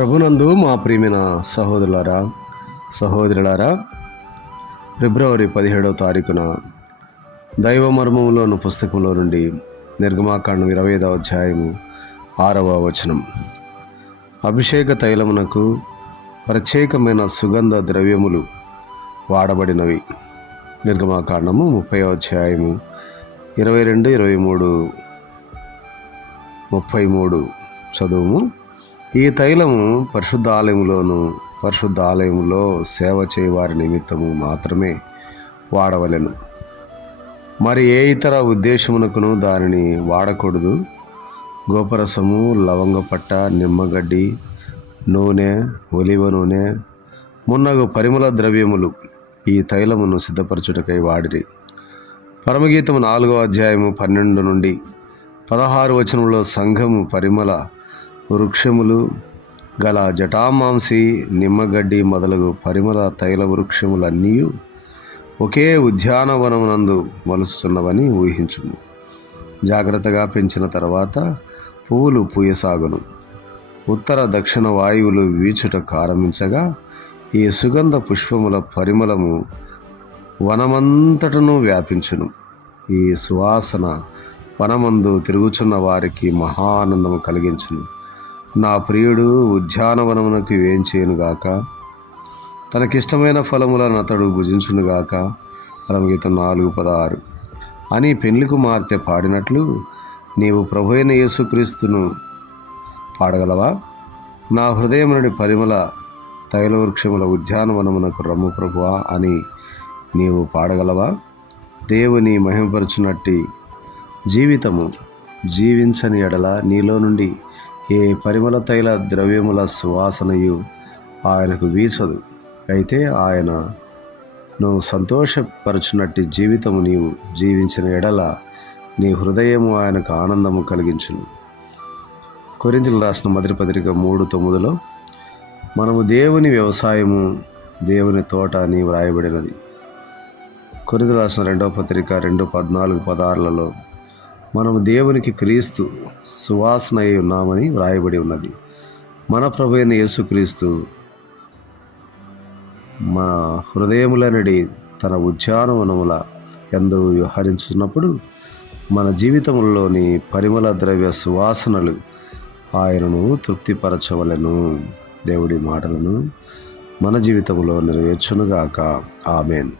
ప్రభునందు మా ప్రియమైన సహోదరులారా, ఫిబ్రవరి 17వ తారీఖున దైవ మర్మములోని పుస్తకంలో నుండి నిర్గమాకాండం 25వ అధ్యాయము 6వ వచనం. అభిషేక తైలమునకు ప్రత్యేకమైన సుగంధ ద్రవ్యములు వాడబడినవి. నిర్గమాకాండము 30వ అధ్యాయము 22, 23, 33 చదువుము. ఈ తైలము పరిశుద్ధ ఆలయములో సేవ చేయవారి నిమిత్తము మాత్రమే వాడవలెను. మరి ఏ ఇతర ఉద్దేశమునకును దానిని వాడకూడదు. గోపరసము, లవంగపట్ట, నిమ్మగడ్డి, నూనె, ఒలివ నూనె మున్నగు పరిమళ ద్రవ్యములు ఈ తైలమును సిద్ధపరచుటకై వాడిరి. పరమగీతము 4వ అధ్యాయము 12 నుండి 16 వచనంలో సంఘము పరిమళ వృక్షములు గల జటామాంసి, నిమ్మగడ్డి మొదలగు పరిమళ తైల వృక్షములన్నీ ఒకే ఉద్యానవనమునందు మొలుస్తున్నవని ఊహించుము. జాగ్రత్తగా పెంచిన తర్వాత పువ్వులు పూయసాగును. ఉత్తర దక్షిణ వాయువులు వీచుటకు ఆరంభించగా ఈ సుగంధ పుష్పముల పరిమళము వనమంతటను వ్యాపించును. ఈ సువాసన వనమందు తిరుగుచున్న వారికి మహానందము కలిగించును. నా ప్రియుడు ఉద్యానవనమునకు వేంచేయునుగాక, తనకిష్టమైన ఫలములను అతడు భుజించునుగాక. పరమగీతం 4:16 అని పెండ్లి కుమార్తె పాడినట్లు నీవు ప్రభువైన యేసుక్రీస్తును పాడగలవా? నా హృదయం నుండి పరిమళ తైలవృక్షముల ఉద్యానవనమునకు రమ్ము ప్రభువా అని నీవు పాడగలవా? దేవుని మహిమపరచునట్టి జీవితము జీవించని ఎడల నీలో నుండి ఏ పరిమళ తైల ద్రవ్యముల సువాసనయు ఆయనకు వీచదు. అయితే ఆయన నువ్వు సంతోషపరచునట్టి జీవితము నీవు జీవించిన ఎడల నీ హృదయము ఆయనకు ఆనందము కలిగించును. కొరింథీయులకు రాసిన మొదటి పత్రిక 3:9 మనము దేవుని వ్యవసాయము, దేవుని తోట అని వ్రాయబడినది. కొరింథీయులకు రాసిన 2వ పత్రిక 2:14-16లలో మనము దేవునికి క్రీస్తు సువాసన అయి ఉన్నామని వ్రాయబడి ఉన్నది. మన ప్రభువైన యేసుక్రీస్తు మన హృదయములనడి తన ఉద్యానవనముల యందు వ్యవహరించున్నప్పుడు మన జీవితంలోని పరిమళ ద్రవ్య సువాసనలు ఆయనను తృప్తిపరచవలెను. దేవుడి మాటలను మన జీవితంలో నెరవేర్చునుగాక. ఆమేన్.